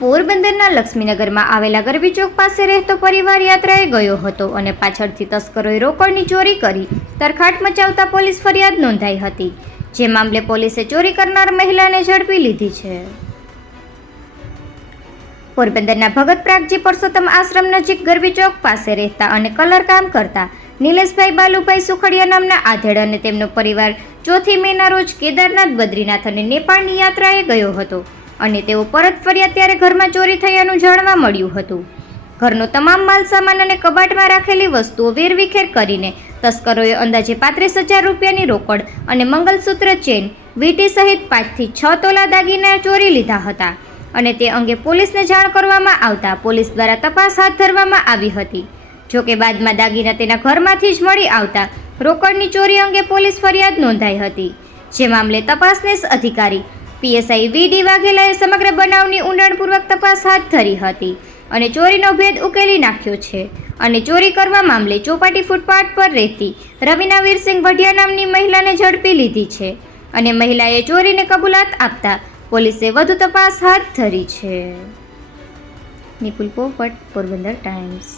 પોરબંદરના લક્ષ્મીનગરમાં આવેલા ગરબી ચોક પાસે રહેતો પરિવાર યાત્રાએ ગયો હતો અને પાછળથી તસ્કરોએ રોકડની ચોરી કરી તરખાટ મચાવતા પોલીસ ફરિયાદ નોંધાઈ હતી. જે મામલે પોલીસે ચોરી કરનાર મહિલાને ઝડપી લીધી છે. પોરબંદરના ભગત પ્રાગજી પરસોત્તમ આશ્રમ નજીક ગરબી ચોક પાસે રહેતા અને કલર કામ કરતા નિલેશભાઈ બાલુભાઈ સુખડિયા નામના આધેડ અને તેમનો પરિવાર ચોથી મેના રોજ કેદારનાથ બદ્રીનાથ અને નેપાળની યાત્રાએ ગયો હતો. અને તેઓ પરત ફર્યા ત્યારે ઘરમાં ચોરી થયાનું જાણવા મળ્યું હતું. ઘરનો તમામ માલ, સામાન અને કબાટમાં રાખેલી વસ્તુઓ વેરવિખેર કરીને તસ્કરોએ અંદાજે પાંત્રીસ હજાર રૂપિયાની રોકડ અને મંગલસૂત્ર ચેન, વીટી સહિત પાંચથી છ તોલા દાગીના ચોરી લીધા હતા અને તે અંગે પોલીસને જાણ કરવામાં આવતા પોલીસ દ્વારા તપાસ હાથ ધરવામાં આવી હતી. જોકે બાદમાં દાગીના તેના ઘરમાંથી જ મળી આવતા રોકડની ચોરી અંગે પોલીસ ફરિયાદ નોંધાઈ હતી. જે મામલે તપાસનીશ અધિકારી પીએસઆઈ વી ડી વાઘેલાએ સમગ્ર બનાવની ઊંડાણપૂર્વક તપાસ હાથ ધરી હતી અને ચોરીનો ભેદ ઉકેલી નાખ્યો છે અને ચોરી કરવા મામલે ચોપાટી ફૂટપાથ પર રહેતી રવિના વીરસિંહ ભઢિયા નામની મહિલાને ઝડપી લીધી છે અને મહિલાએ ચોરીને કબૂલાત આપતા પોલીસે વધુ તપાસ હાથ ધરી છે. નિપુલ પોપટ, પોરબંદર ટાઈમ્સ.